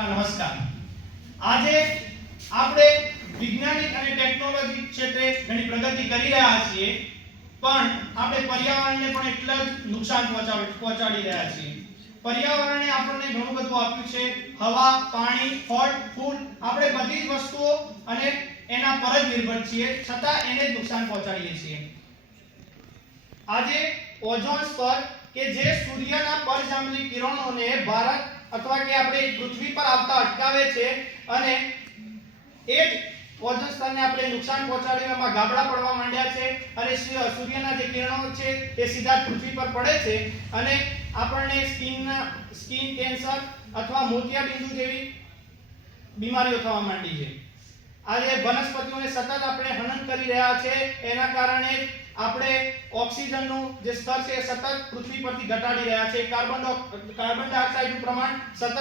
સૌના નમસ્કાર। આજે આપણે વૈજ્ઞાનિક અને ટેકનોલોજી ક્ષેત્રે ઘણી પ્રગતિ કરી રહ્યા છીએ, પણ આપણે પર્યાવરણને પણ એટલા જ નુકસાન પહોંચાડી રહ્યા છીએ। પર્યાવરણે આપણને ઘણું બધું આપ્યું છે, હવા, પાણી, ફળ, ફૂલ, આપણે બધી જ વસ્તુઓ અને એના પર જ નિર્ભર છીએ, છતાં એને જ નુકસાન પહોંચાડીએ છીએ। આજે ઓઝોન સ્તર કે જે સૂર્યના પરજામલી કિરણોને ભારત અથવા કે આપણે પૃથ્વી પર આવતા અટકાવે છે, અને એ જ ઓઝોન સ્તરને આપણે નુકસાન પહોંચાડવામાં ગાબડા પડવા માંડ્યા છે, અને સૂર્યના જે કિરણો છે તે સીધા પૃથ્વી પર પડે છે અને આપણને સ્કિન કેન્સર અથવા મોતિયાબિંદુ જેવી બીમારીઓ થવા માંડી છે। આજે વનસ્પતિઓને સતત આપણે હનન કરી રહ્યા છે, એના કારણે આપણે ઓક્સિજનનું જે સ્તર છે સતત પૃથ્વી પરથી ઘટાડી રહ્યા છે, કાર્બન ડાયોક્સાઇડનું પ્રમાણ સતત